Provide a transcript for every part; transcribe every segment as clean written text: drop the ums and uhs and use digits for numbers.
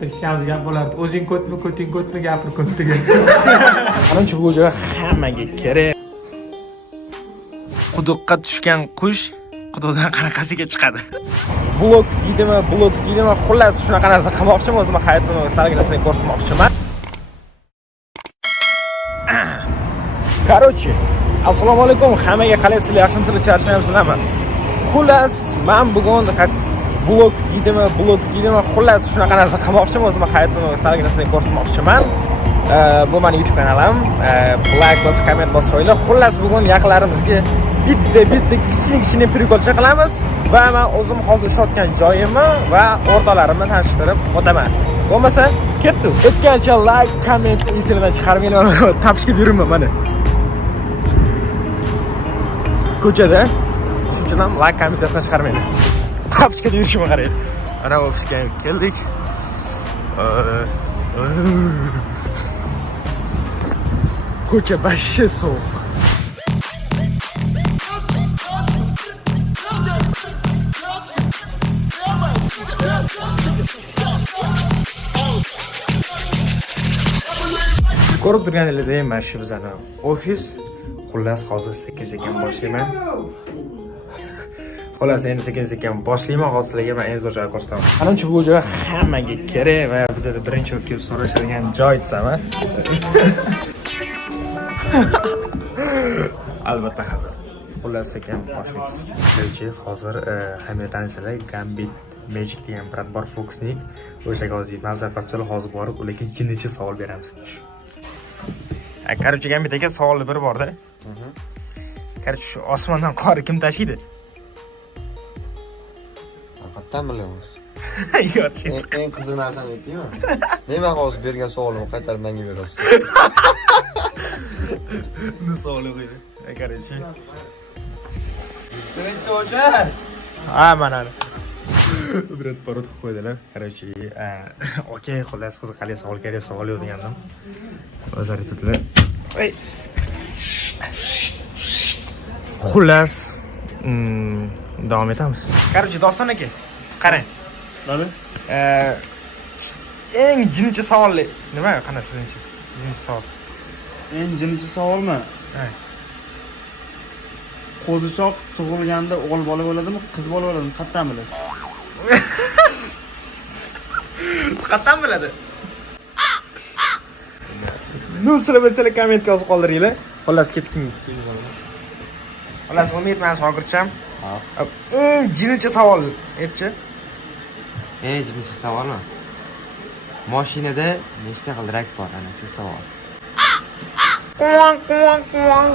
Tirishamiz gap bo'lardi. O'zing ko'tmi, ko'ting ko'tmi, gapir ko'ttiga. Ancha bu joy hammaga kerak. Quduqqa tushgan qush quduqdan qanaqasiga chiqadi? Blok deydimi, xullas shunaqa narsa qilmoqchiman, o'zimni hayotimni salginasini ko'rsatmoqchiman. Короче, assalomu alaykum hammaga, qalaysizlar? Yaxshimisizlar, charchamayapsizlarmi? Xullas, men bugun blok deydimi, xullas shunaqa narsa qilmoqchiman, o'zimni hayotimni salginasini ko'rsatmoqchiman. Bu meni YouTube kanalim. Like bosib, komment bosib qo'yinglar. Xullas bugun yaqinlarimizga bitta kichik prikolcha qilamiz va men o'zim hozir ishlayotgan joyimni va o'rtalarimni tanishtirib o'taman. Bo'lmasa, ketdi. O'tgancha like, komment, Instagramdan chiqarmanglar. Tapishga yuraman mana. Ko'chada siz ham like, komment yozishni chiqarmanglar. Tapishga yurishimga qarang. Ana ofisga keldik. Ko'cha bashi sovuq. Ko'rib turganingizdek, mana shu bizning ofis. Xullas hozir sekin boshlayman. Xullas endi sekin boshlayman. Hozir sizlarga men eng zo'r joy ko'rsataman. Ancha bu joy hammaga kerak va bizda birinchi kelib so'rashadigan joy desam, albatta hazır. Xullas sekin boshlaymiz. Birinchi hozir hamma tanishlar Gambit Magic degan brat bor Foxning. O'shaga hozir nazar qilib hozir borib ularga jinnicha savol beramiz. Короче, Gambit aka savolli biri bor-da. Короче, shu osmondan qor kim tashiydi? Haqiqatan bilamiz. Yo'q, Eng qiziq narsani aytaymi? Nima hozir bergan savolimni qaytarib menga berasiz? Ne savoli qo'ydi? Короче. Sevitdi o'sha. Mana. Birat parod qo'ydilar. Короче, okey, xullas qiziqarli savol kerak, savol yo'q degandim. O'zlari tutdilar. Voy. Xullas, davom etamiz. Короче, Doston aka, qarang. Mana. Eng jinnicha savolli nima? Qana sizningcha? Jinnicha savol. Eng jinnicha savolmi? Ha. Qo'zichoq tug'ilganda o'g'il bola bo'ladimi, qiz bola bo'ladimi? Qattan bilasiz? Qattan biladi. Nu sizlar bilsanglar kommentga yozib qoldiringlar. Xullas ketdim. Xullas Umid men shogirdcham. Eng jinnicha savol aytchi. Eng jinnicha savolmi? Mashinada nechta g'ildirak bor? Ana shu savol. Quvon.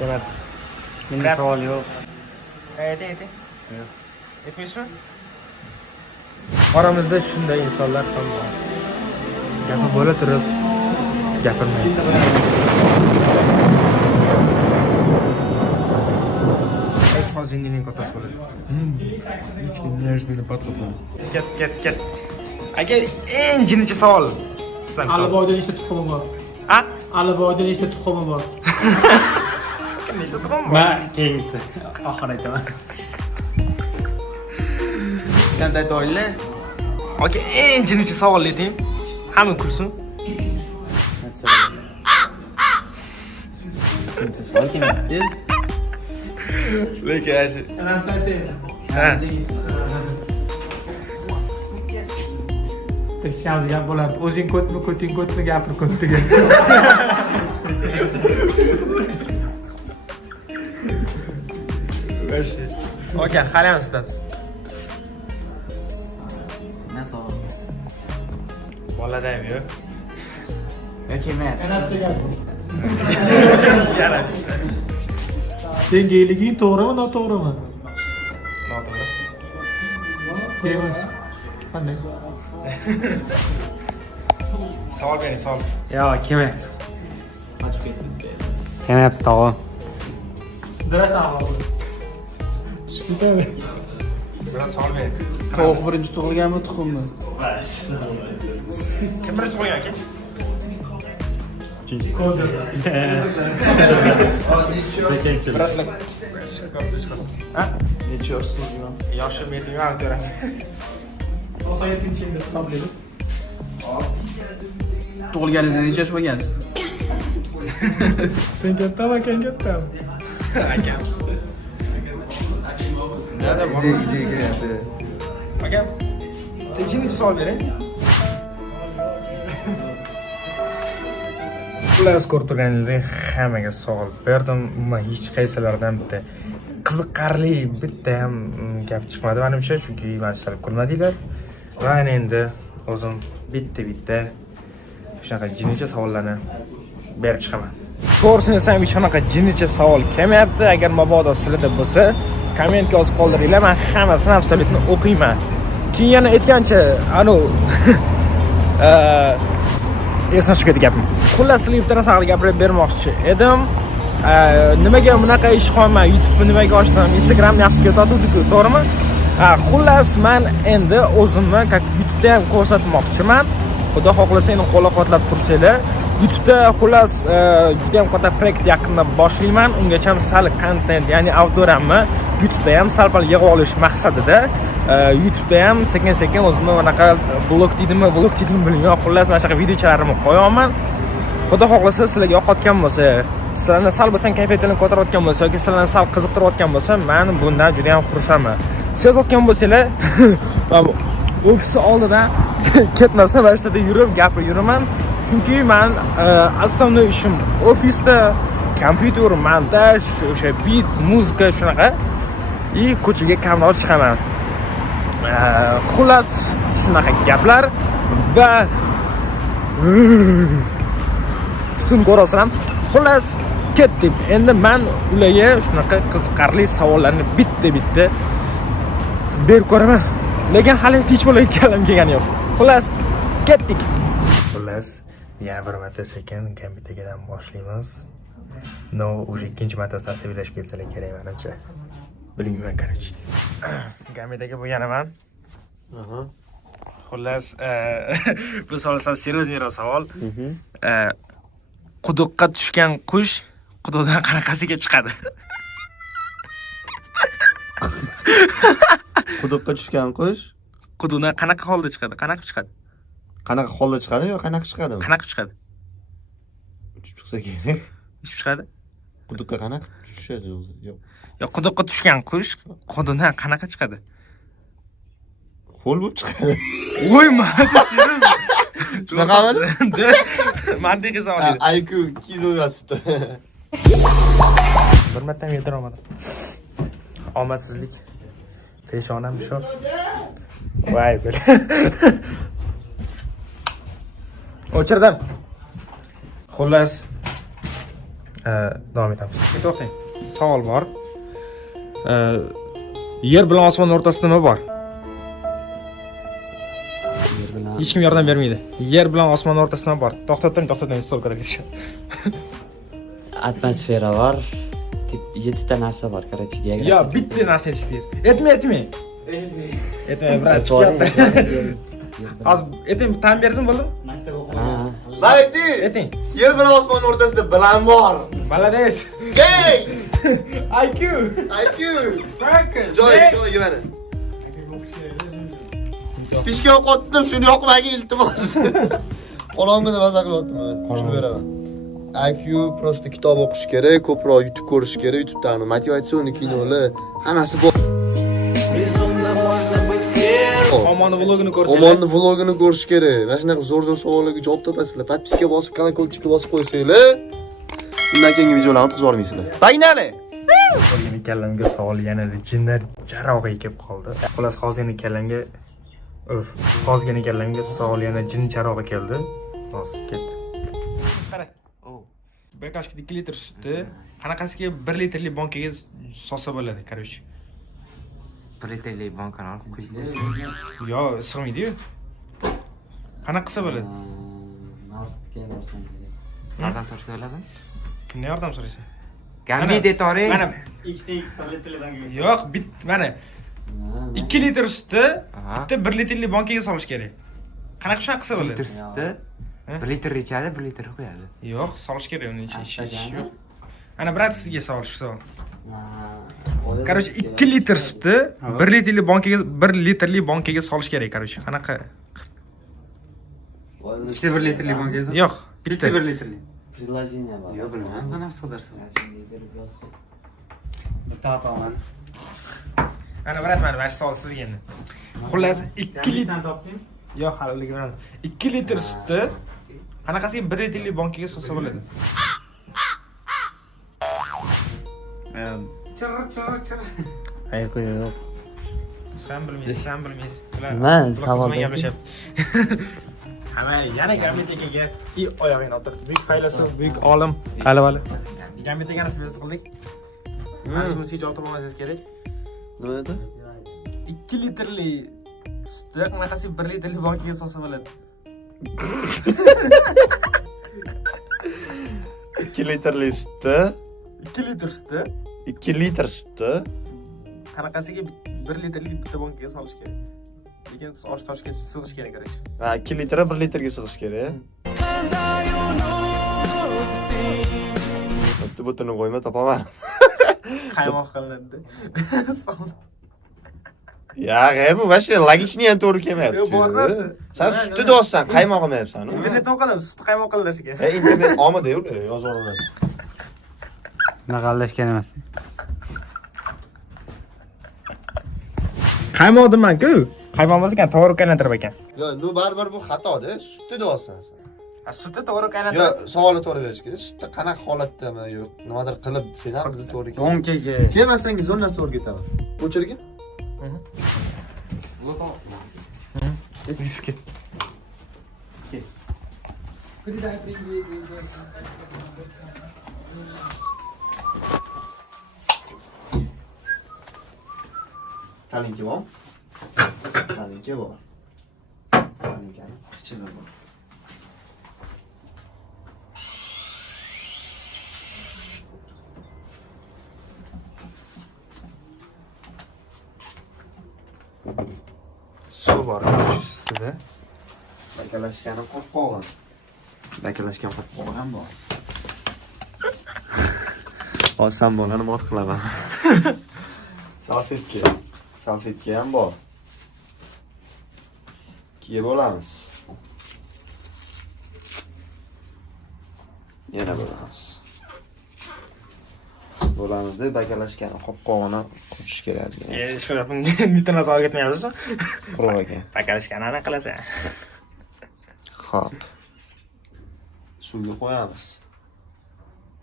Yana. Menda savol yo'q. Ayting. Aytmaysizmi? Oramizda shunday insonlar ham bor. Gapi bo'la turib gapirmaydi. Hech hozirning kattasi bo'ladi. Hech kim nashni patqo'p. Ket. Agar eng jinnicha savol. Aliboyda nechta tuxumi bor? Ha? Aliboyda nechta tuxumi bor? Kim nechta tuxum bor? Men keyingisi oxir aytaman. Qanday aytaylar? Okey, eng jinnicha savol ayting. Hamma kulsin. Jinnicha savol kim aytdi? Lekin ashi. Tirishamiz gap bo'lardi. O'zing ko'tmi, ko'ting ko'tmi, gapir ko'ttiga. Okey, qaraymiz sizdan. Nasıl? Boladaymi yo'q? Kemer. Yana. Tenglikning to'g'rimi, noto'g'rimi? Noto'g'ri. Tenglik. Qanday? Savol bering, savol. Yo, kim aytdi? Kim aytdi tog'am? Dirasan hozir. Tushundim. Biroz savol bering. Tovuq birinchi tug'ilganmi, tuxummi? Kim birinchi tug'ilgan aka? Bratlik. Ha? Necha yoshsiz? Yoshim 7 to'ra. Oxirgi deb hisoblaymiz. Tug'ilganingizda necha yosh bo'lgansiz? Sen kattami, akang kattami? Akam. Nada bor. Ideya kiryapti. Akam, tinchlik savol bering. Xullas ko'rib turganingizdek hammaga savol berdim. Umuman hech qaysilaridan bitta qiziqarli bitta ham gap chiqmadi menimcha, chunki meni sal kulmadinglar. Va endi o'zim bitta shunaqa jinnicha savollarni berib chiqaman. To'g'risini aytsam, hech qanaqa jinnicha savol kelmayapti. Agar mabodo sizlarda bo'lsa, kommentga yozib qoldiringlar. Men hammasini absolyutni o'qiyman. Keyin yana aytgancha, esdan chiqadi gapim. Xullas, sizlarga bitta narsa haqida gapirib bermoqchi edim. Nimaga bunaqa ish qilman? YouTube'ni nimaga ochdim? Instagramni yaxshi ketadi-ku, to'g'rimi? Xullas, men endi o'zimni YouTube'da ham ko'rsatmoqchiman. Xudo xohlasa, endi qo'llab-quvvatlab tursanglar. YouTube'da xullas juda ham katta proyekt yaqinda boshlayman. Ungacha ham sal kontent, ya'ni audioramni YouTube'da ham sal-pal yig'ib olish maqsadida YouTube'da ham sekin-sekin o'zimni bunaqa blog deydimi bilmayman. Xullas, mana shunaqa videochalarimni qo'yaman. Xudo xohlasa, sizlarga yoqayotgan bo'lsa, sizlarni sal bo'lsa kayfiyatini ko'tarayotgan bo'lsa yoki sizlarni sal qiziqtirayotgan bo'lsa, men bundan juda ham xursandman. Sezayotgan bo'lsanglar, ofis oldidan ketmasdan varishtada yurib yuraman. Chunki men asosiy ishim ofisda kompyuter, montaj, o'sha beat, muzika shunaqa. Ko'chaga kamroq chiqaman. Xullas, shunaqa gaplar va tutun ko'rasizlar. Xullas, ketdik. Endi men ularga shunaqa qiziqarli savollarni bitta berib ko'raman. Lekin hali hech bo'layotganim kelgani yo'q. Xullas, ketdik. Xullas, yana bir marta sekin kompyuterdan boshlaymiz. O'sha ikkinchi martasida asabiylashib ketsalar kerak menimcha. Bilmayman, короче. Kompyuterga bo'lganaman. Xullas, bu savol seriozniroq savol. Quduqqa tushgan qush quduqdan qanaqasiga chiqadi? Quduqqa tushgan qush Quduqdan qanaqa holda chiqadi? Qanaqa chiqadi? qanaqa holda chiqadi yo qanaqa chiqadimi? Qanaqa chiqadi? Uchib chiqsa kerak. Uchib chiqadi? Quduqqa qanaqa tushadi o'zi? Yo'q. Yo, quduqqa tushgan qush quduqdan qanaqa chiqadi? Qo'l bo'lib chiqadi. Voy, mana serios. Shunaqami? Mantiqiy savol edi. IQ 200 o'ylasibdi. Bir marta ham yetira olmadim. Omadsizlik. Peshonam shu. Voy, bil. O'chirdim. Xullas, davom etamiz. To'xtang. Savol bor. Yer bilan osmon o'rtasida nima bor? Hech kim yordam bermaydi. Yer bilan osmon o'rtasida nima bor? To'xtating, stol kerak ekan. Atmosfera var. 7 ta narsa var, короче, geografik. Yo, bitta narsa aytishdir. Aytmay. Brat. Hozir ayting, tan bersin bo'ldi? Ayting. Yer bilan osmon o'rtasida bilan bor. Молодец. Gay! IQ. Focus. Joy mana. Pishga qotdim, shuni yoqmagi iltimos. Qorong'ida maza qilyaptim. Shuni beraman. IQ просто kitob o'qish kerak, ko'proq YouTube ko'rish kerak, YouTube'dan motivatsion kinolar hammasi bor. Omonni vlogini ko'rsangiz. Omonni vlogini ko'rish kerak. Mana shunaqa zo'r savollarga javob topasizlar. Podpiska bosib, kolokольчикка bosib qo'ysanglar, undan keyingi videolarni kutib olmaysizlar. Pagnali! Meni kallamga savol yanada jinlar jarog'iga kelib qoldi. Xullas, hozirgi kallamga hozirgi kallamga savol yana jin jarog'i keldi. Hozir ketdi. Qara. Bekashki 2 litr sutni qanaqasiga 1 litrli bankaga solsa bo'ladi, короче. 1 litrli bankani olib quyib qo'ysa. Yo, sig'maydi-yu. Qanaqa qilsa bo'ladi? Martga borsam kerak. Yordam so'rasa bo'ladimi? Kimdan yordam so'raysan? Gambide to'g'ri. Mana 2 litr bankaga. Yo'q, mana 2 litr sutni bitta 1 litrli bankaga solish kerak. Qanaqa shunaqa qilsa bo'ladi? 1 litr sutni 1 litr ichadi, 1 litr qo'yadi. Yo'q, solish kerak uni ichiga. Yo'q. Ana brat sizga savol shu savol. Короче, 2 litr sutni 1 litrli bankaga 1 litrli bankaga solish kerak, короче. Qanaqa? İşte 1 litrli banka. Yo'q, bitta. 1 litrli. Приложение var. Yo bilmayman, qanaqa qidirsin. Bitta to'g'ri. Ana brat, mana shu savol sizga endi. Xullas 2 litr. Sen topding? Yo'q, haligi bilan 2 litr sutni qanaqasiga 1 litrli bankaga solsa bo'ladi? Chir. Ayqi yo'q. Sen bilmaysiz. Man savol gaplashyapti. Hamma yana Gamlet akaga oyog'ini o'tirdi. Buyuk faylasuf, buyuk olim. Hali. Gamlet akani biz qildik. Mana shuni hech javob topolmasangiz kerak. Nima edi? 2 litrli sutni qanaqasiga 1 litrli bankaga solsa bo'ladi? 2 litrli sutni 2 litr sutni 2 litr sutni qanaqasiga 1 litrli bitta bankaga solish kerak. Lekin toshga sig'ish kerak, qarang. ha 2 litr 1 litrga sig'ish kerak. Bitta butini qo'yma, topaman. Qaymoq qilinadi. Ya, bu vashi logichniy ham to'g'ri kelmayapti. Yo'q, bor narsa. Sen sutni deyapsan, qaymoq olmayapsan. Internetdan o'qidim, sutni qaymoq qilishga. Internet olmadi-yu, yozib olaman. Naqallashgan emas. Qaymoq deman-ku. Qaymoq emas ekan, to'g'ri qaylantirib ekan. Yo, baribir bu xato-da, sutni deyapsan sen. Sutni to'g'ri Yo, qaylantirib. savolni to'g'ri berish kerak. Sutni qanaqa holatdami, yo'q, nimadir qilib sen ham buni to'g'ri keladi. Donkaga. Kelmasangiz zo'r narsa o'rgataman. O'chirgin. Talinki bor. Talinki bor. Talinkani qichig'i bor. Suv bor, ustida. Bakalashgani qo'rqoqan. Bakalashgan qo'rqoq ham bor. Olsam bo'lani mot qilaman. Salfetka ham bor. Kiyib olamiz. Yana bo'lamiz. Bo'lamizda bakalashgan qo'rqoqni qo'shish kerak. Hech qanaqa bitta nazar o'rgatmayapsiz-ku? Quruq ekan. Bakalashgani aniq qilasan. Xo'p. Suvga qo'yamiz.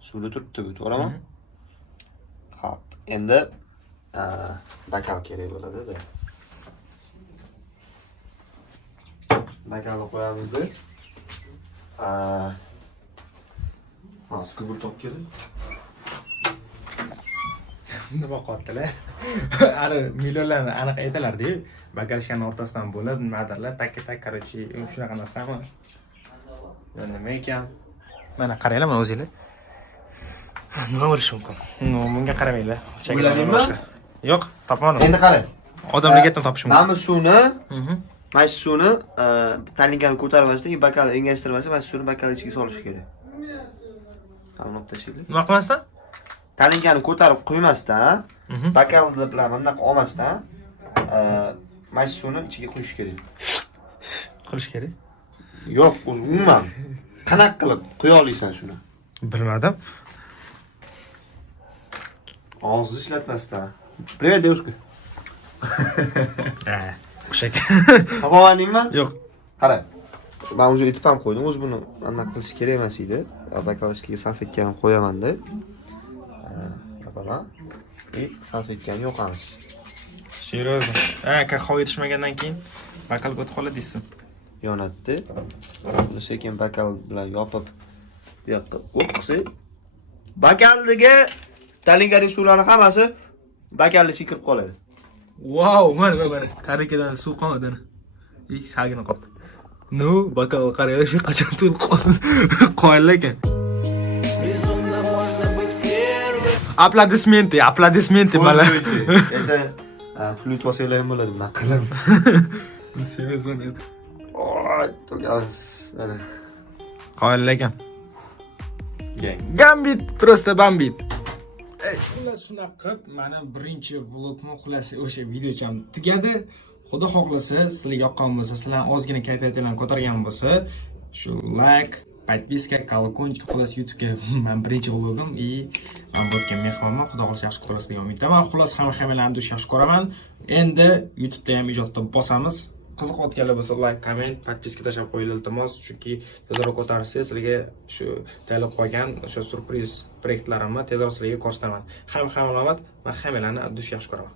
Suvda turibdi bu, to'g'rimi? Xo'p. Endi bakal kerak bo'ladi-da. Bakalni qo'yamizda. Skubur top kerak. Nima qotdilar? Ari millionlarni aniq aytalar-da, bakalashgan o'rtasidan bo'lib, nimadirlar, tak-tak, короче, shunaqa narsami? Nima ekan? Mana qaranglar, mana o'zinglar. Nima bo'lishi mumkin? Bunga qaramanglar. O'yladingmi? Yo'q, topmadim. Endi qarang. Odamlarga topishim mumkin. Mana suvni, mana shu suvni talinkani ko'tarmasdan, bakalni engashtirmasdan, mana shu suvni bakalning ichiga solish kerak. Tamom, tashlaylik. Nima qilmasdan? Talinkani ko'tarib qo'ymasdan, bakalni bilan bundoq olmasdan, mana shu suvni ichiga quyish kerak. Qilish kerak. Yo'q, umuman. Qanaqa qilib qo'ya olasan shuni? Bilmadim. Og'izni ishlatmasdan. Привет, девушка. Qushak. Topolmadingmi? Yo'q. Qara. Men уже aytib ham qo'ydim, o'zi buni anaqa qilish kerak emas edi. Bakalashkaga salfetkani qo'yaman-da. Yo'qaman. Salfetkani yo'qamiz. Seryozni. Qahva yetishmagandan keyin bakal o'tib qoladi deysiz. Yonatdi. Uni sekin bakal bilan yopib bu yoqqa o'qsi. Bakaldiga talinkadagi suvlarning hammasi bakalning ichiga kirib qoladi. Wow, mana tarikadan suv qolmadi. Salgina qoldi. No, bakal qaraylar, shu qachon to'lib qoldi. Qoyillar ekan. Aplodismenты mana. Это flüt olsanglar ham bo'ladi, bunaqa qilib. Seriyozman. Oy, to'g'ri. Ana. Qoyillar ekan. gang. Gambit, просто bambit. Xullas shunaqa qilib, mana birinchi vlogim xullas o'sha videocham tugadi. Xudo xohlasa, sizlarga yoqqan bo'lsa, sizlar ozgina kayfiyatingizni ko'targan bo'lsa, shu like, подписка, колокольчик, xullas YouTube'ga men birinchi vlogim men bo'tgan mehmonman. Xudo xohlasa yaxshi ko'rasiz degan umiddaman. Xullas hammalarni dush yaxshi ko'raman. Endi YouTube'da ham ijodda bosamiz. Qiziqayotganlar bo'lsa, like, comment, подписка tashlab qo'yinglar iltimos, chunki tezroq ko'tarsangiz sizlarga shu tayyorlab qo'ygan o'sha surpriz proyektlarimni tezroq sizlarga ko'rsataman. Hamma omad va hammalarni dush yaxshi ko'raman.